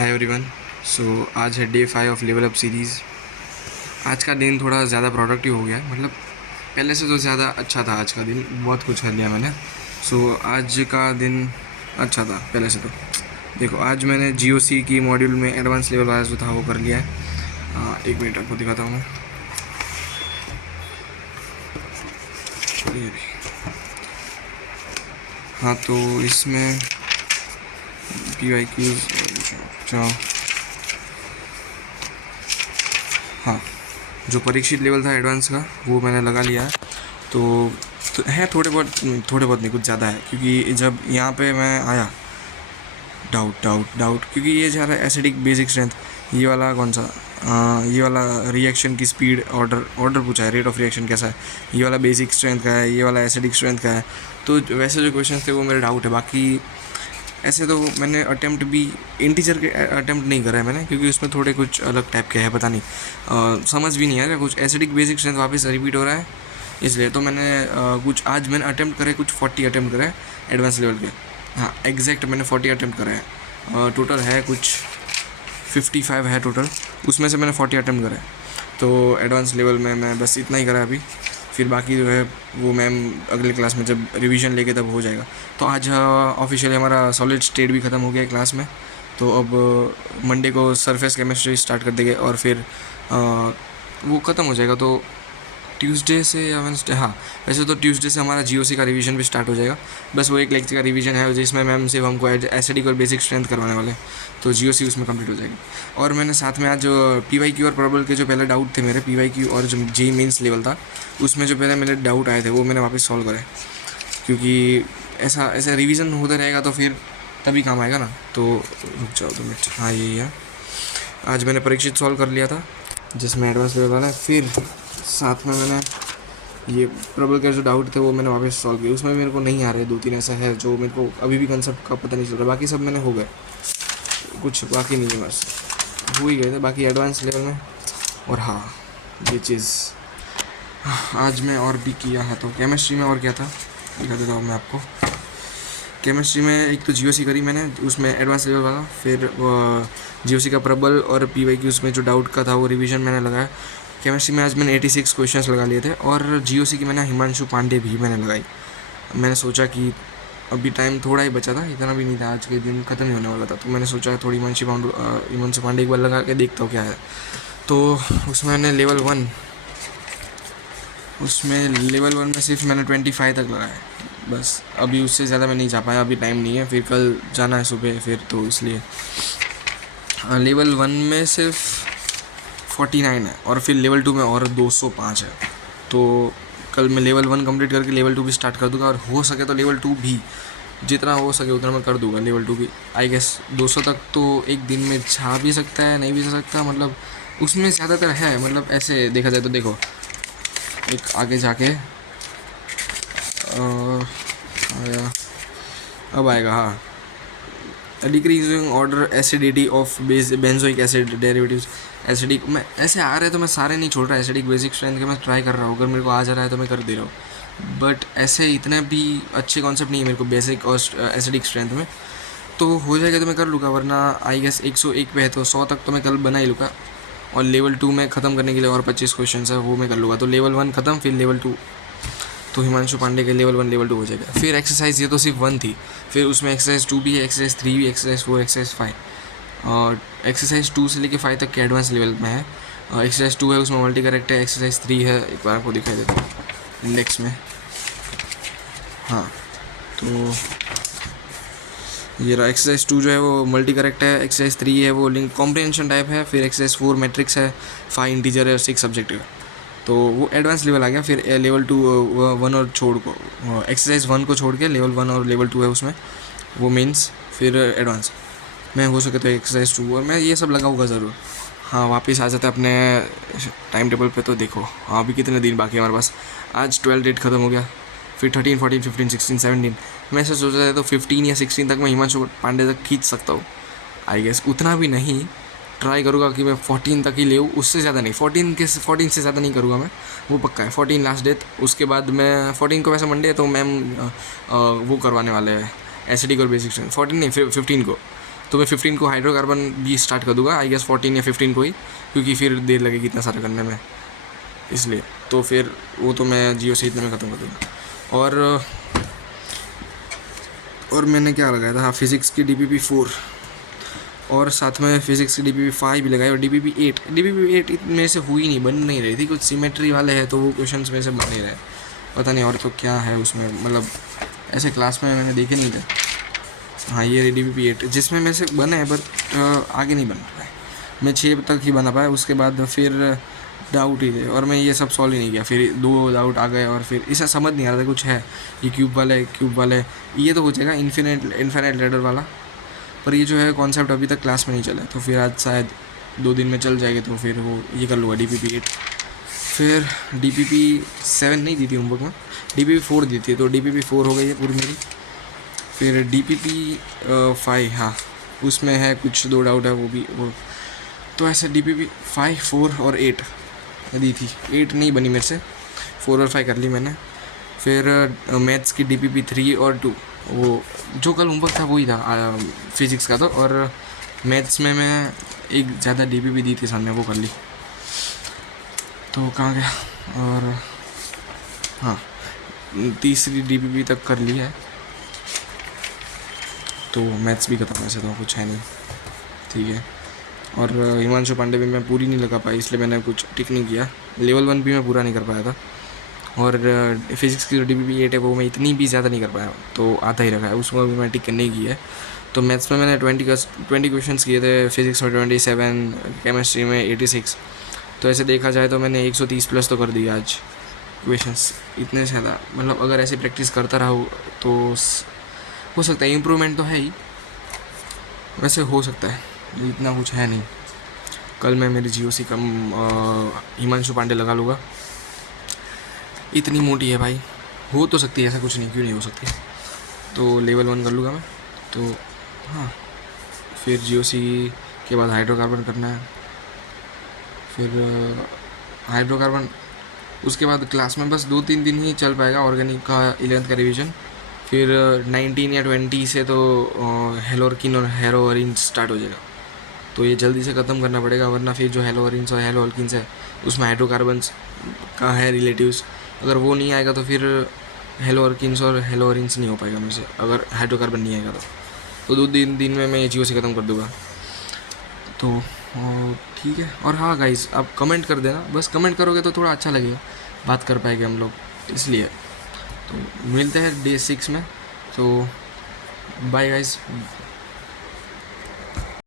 Hi everyone. सो आज है day 5 of level up series. आज का दिन थोड़ा ज़्यादा प्रोडक्टिव हो गया, मतलब पहले से तो ज़्यादा अच्छा था। आज का दिन बहुत कुछ कर लिया मैंने। आज का दिन अच्छा था पहले से तो। देखो, आज मैंने GOC की मॉड्यूल में एडवांस लेवल वाला जो था वो कर लिया है। एक मिनट आपको दिखाता हूँ मैं। हाँ, तो इसमें PYQ हाँ, जो परीक्षित लेवल था एडवांस का वो मैंने लगा लिया है। तो है थोड़े बहुत नहीं, कुछ ज़्यादा है, क्योंकि जब यहाँ पे मैं आया डाउट क्योंकि ये जा रहा है एसिडिक बेसिक स्ट्रेंथ। ये वाला कौन सा, ये वाला रिएक्शन की स्पीड ऑर्डर पूछा है, रेट ऑफ रिएक्शन कैसा है। ये वाला बेसिक स्ट्रेंथ का है, ये वाला एसिडिक स्ट्रेंथ का है। तो वैसे जो क्वेश्चन थे वो मेरे डाउट है। बाकी ऐसे तो मैंने अटेम्प्ट भी इंटीजर के अटेम्प्ट नहीं करा है मैंने, क्योंकि उसमें थोड़े कुछ अलग टाइप के हैं, पता नहीं, समझ भी नहीं आ रहा। कुछ एसिडिक बेसिक स्ट्रेंथ वापस रिपीट हो रहा है, इसलिए तो मैंने कुछ आज मैंने अटेम्प्ट करे, कुछ 40 अटेम्प्ट करे एडवांस लेवल के। हाँ, एग्जैक्ट मैंने 40 अटेम्प्ट करे हैं। टोटल है कुछ 55 है टोटल, उसमें से मैंने 40 अटेम्प्ट करे। तो एडवांस लेवल में मैं बस इतना ही करा अभी। फिर बाकी जो है वो मैम अगले क्लास में जब रिवीजन लेके तब हो जाएगा। तो आज ऑफिशियली हमारा सॉलिड स्टेट भी ख़त्म हो गया है क्लास में। तो अब मंडे को सरफेस केमिस्ट्री स्टार्ट कर देंगे और फिर वो ख़त्म हो जाएगा। तो ट्यूसडे से या वेंसडे, हाँ वैसे तो ट्यूसडे से हमारा GOC का रिवीजन भी स्टार्ट हो जाएगा। बस वो एक लेक्चर का रिवीजन है जिसमें मैम सिर्फ हमको एसिडिक और बेसिक स्ट्रेंथ करवाने वाले हैं। तो GOC उसमें कंप्लीट हो जाएगी। और मैंने साथ में आज जो PYQ और प्रॉबल के जो पहले डाउट थे मेरे, PYQ और जो JEE मेंस लेवल था उसमें जो पहले मेरे डाउट आए थे वो मैंने वापस सॉल्व करे, क्योंकि ऐसा रिवीजन होता रहेगा तो फिर तभी काम आएगा ना। तो रुक जाओ 2 मिनट। हाँ, यही है। आज मैंने परीक्षित सॉल्व कर लिया था जिसमें एडवांस लेवल वाला है। फिर साथ में मैंने ये प्रॉबल के जो डाउट थे वो मैंने वापस सॉल्व किए। उसमें मेरे को नहीं आ रहे, 2-3 ऐसा है जो मेरे को अभी भी कंसेप्ट का पता नहीं चल रहा। बाकी सब मैंने हो गए, कुछ बाकी नहीं है, बस हो ही गए थे बाकी एडवांस लेवल में। और हाँ, ये चीज़ आज मैं और भी किया है। तो केमिस्ट्री में और क्या था दिखा देता हूँ मैं आपको। केमिस्ट्री में एक तो GOC करी मैंने, उसमें एडवांस लेवल वाला। फिर GOC का प्रबल और PYQ उसमें जो डाउट का था वो रिवीजन मैंने लगाया। केमिस्ट्री में आज मैंने 86 क्वेश्चंस लगा लिए थे। और GOC की मैंने हिमांशु पांडे भी मैंने लगाई। मैंने सोचा कि अभी टाइम थोड़ा ही बचा था, इतना भी नहीं था, आज के दिन ख़त्म ही होने वाला था। तो मैंने सोचा थोड़ी हिमांशु पांडे एक बार लगा के देखता हूँ क्या है। तो उसमें मैंने लेवल वन में सिर्फ मैंने 25 तक लगाया है बस। अभी उससे ज़्यादा मैं नहीं जा पाया, अभी टाइम नहीं है, फिर कल जाना है सुबह फिर, तो इसलिए लेवल 1 में सिर्फ 49 है और फिर लेवल 2 में और 205 है। तो कल मैं लेवल 1 कंप्लीट करके लेवल 2 भी स्टार्ट कर दूंगा, और हो सके तो लेवल 2 भी जितना हो सके उतना मैं कर दूंगा। लेवल 2 भी आई गेस 200 तक तो एक दिन में जा भी सकता है, नहीं भी जा सकता, मतलब उसमें ज़्यादातर है। मतलब ऐसे देखा जाए तो देखो, एक आगे जाके आया, अब आएगा। हाँ, decreasing order acidity of benzoic acid derivatives. Acidic मैं ऐसे आ रहे हैं तो मैं सारे नहीं छोड़ रहा। एसिडिक बेसिक स्ट्रेंथ के मैं ट्राई कर रहा हूँ, अगर मेरे को आ जा रहा है तो मैं कर दे रहा हूँ। बट ऐसे इतने भी अच्छे कॉन्सेप्ट नहीं है मेरे को बेसिक और एसिडिक स्ट्रेंथ में। तो हो जाएगा तो मैं कर लूँगा, वरना आई गेस 101 पे है तो 100 तक तो मैं कल बना ही लूँगा। और लेवल 2 में ख़त्म करने के लिए और 25 क्वेश्चन है वो मैं कर लूँगा। तो लेवल 1 ख़त्म, फिर लेवल 2 तो हिमांशु पांडे के लेवल 1 लेवल 2 हो जाएगा। फिर एक्सरसाइज, ये तो सिर्फ 1 थी, फिर उसमें एक्सरसाइज 2 भी है, एक्सरसाइज 3 भी, एक्सरसाइज 4, एक्सरसाइज 5। और एक्सरसाइज 2 से लेके 5 तक के एडवांस लेवल में है। एक्सरसाइज 2 है उसमें मल्टी करेक्ट है। एक्सरसाइज 3 है, एक बार आपको दिखाई देता हूँ इंडेक्स में। हाँ, तो ये रहा एक्सरसाइज 2 जो है वो मल्टी करेक्ट है। एक्सरसाइज 3 है वो लिंक कॉम्प्रिहेंशन टाइप है। फिर एक्सरसाइज 4 मैट्रिक्स है, 5 इंटीजर है और 6 सब्जेक्ट है। तो वो एडवांस लेवल आ गया। फिर लेवल 2 1 और छोड़ को एक्सरसाइज 1 को छोड़ के लेवल 1 और लेवल 2 है उसमें, वो मेंस। फिर एडवांस मैं हो सके तो एक्सरसाइज 2 और मैं ये सब लगाऊंगा ज़रूर। हाँ, वापस आ जाते अपने टाइम टेबल पे। तो देखो हाँ, अभी कितने दिन बाकी है हमारे पास। आज 12 डेट ख़त्म हो गया, फिर 13, 14, 15, 16, 17। मैं ऐसे सोच रहा था तो 15 या 16 तक मैं हिमांशु पांडे तक खींच सकता हूँ आई गेस। उतना भी नहीं, ट्राई करूँगा कि मैं 14 तक ही ले, उससे ज़्यादा नहीं। 14 से ज़्यादा नहीं करूँगा मैं, वो पक्का है। 14 लास्ट डेट, उसके बाद मैं 14 को वैसे मंडे है तो मैम वो करवाने वाले हैं एसिडिक और बेसिक स्ट्रेंथ। 14 नहीं, 15 को तो मैं 15 को हाइड्रोकार्बन भी स्टार्ट कर दूंगा, आई गेस 14 या 15 को ही, क्योंकि फिर देर लगेगी इतना सारा करने में, इसलिए। तो फिर वो तो मैं जियो से इतने में ख़त्म कर दूँगा। और मैंने क्या लगाया था, हाँ, फिज़िक्स की DPP 4 और साथ में फिज़िक्स की DPP 5 भी लगाई, और DPP 8 में से हुई नहीं, बन नहीं रही थी, कुछ सिमेट्री वाले हैं तो वो क्वेश्चंस में से बन नहीं रहे, पता नहीं और तो क्या है उसमें, मतलब ऐसे क्लास में मैंने देखे नहीं थे। हाँ, ये DPP 8 जिसमें में से बने हैं, पर आगे नहीं बन पाए। मैं 6 तक ही बना पाया, उसके बाद फिर डाउट ही थे, और मैं ये सब सॉल्व ही नहीं किया। फिर 2 डाउट आ गए, और फिर इसे समझ नहीं आ रहा था कुछ है, ये क्यूब वाले ये तो हो जाएगा इन्फिनिट लेडर वाला, पर ये जो है कॉन्सेप्ट अभी तक क्लास में नहीं चला, तो फिर आज शायद 2 दिन में चल जाएगा, तो फिर वो ये कर लूँगा DPP 8। फिर DPP 7 नहीं दी थी होमवर्क में, DPP 4 दी थी, तो DPP 4 हो गई है पूरी मेरी। फिर DPP 5, हाँ, उसमें है कुछ 2 डाउट है, वो भी वो, तो ऐसे DPP 5, 4 और 8 दी थी। 8 नहीं बनी मेरे से, 4 और 5 कर ली मैंने। फिर मैथ्स की DPP 3 और 2, वो जो कल होमवर्क था वही था फिज़िक्स का, तो और मैथ्स में मैं एक ज़्यादा DPP दी थी सामने, वो कर ली। तो कहाँ गया, और हाँ, तीसरी DPP तक कर ली है, तो मैथ्स भी खत्म, ऐसे तो कुछ है नहीं, ठीक है। और हिमांशु पांडे भी मैं पूरी नहीं लगा पाई, इसलिए मैंने कुछ टिक नहीं किया। लेवल 1 भी मैं पूरा नहीं कर पाया था, और फिज़िक्स की जो DPP 8 है वो मैं इतनी भी ज़्यादा नहीं कर पाया, तो आधा ही रखा है, उसको भी मैं टिक नहीं किया है। तो मैथ्स में मैंने 20 क्वेश्चन किए थे, फिज़िक्स में 27, केमिस्ट्री में 86। तो ऐसे देखा जाए तो मैंने 130 प्लस तो कर दिया आज क्वेश्चंस, इतने ज़्यादा, मतलब अगर ऐसे प्रैक्टिस करता रहा तो हो सकता है, इम्प्रूवमेंट तो है ही, वैसे हो सकता है, इतना कुछ है नहीं। कल मैं मेरी GOC कम हिमांशु पांडे लगा लूँगा, इतनी मोटी है भाई, हो तो सकती है, ऐसा कुछ नहीं, क्यों नहीं हो सकती। तो लेवल 1 कर लूँगा मैं, तो हाँ। फिर GOC के बाद हाइड्रोकार्बन करना है, फिर हाइड्रोकार्बन, उसके बाद क्लास में बस 2-3 दिन ही चल पाएगा ऑर्गेनिक का 11th का रिवीजन। फिर 19 या 20 से तो हेलोरकिन और हेरोरिन स्टार्ट हो जाएगा, तो ये जल्दी से ख़त्म करना पड़ेगा, वरना फिर जो हेलोरिन्स और हेलोअल्किन्स है उसमें हाइड्रोकार्बन्स का है रिलेटिव्स, अगर वो नहीं आएगा तो फिर हेलोअल्किन्स और हेलोरिन्स नहीं हो पाएगा मेरे से, अगर हाइड्रोकार्बन नहीं आएगा तो 2 दिन में मैं ये GOC ख़त्म कर दूँगा। तो ठीक है। और हाँ गाइस, आप कमेंट कर देना, बस कमेंट करोगे तो थोड़ा अच्छा लगेगा, बात कर पाएंगे हम लोग, इसलिए। तो मिलते हैं डे 6 में, तो बाय गाइस।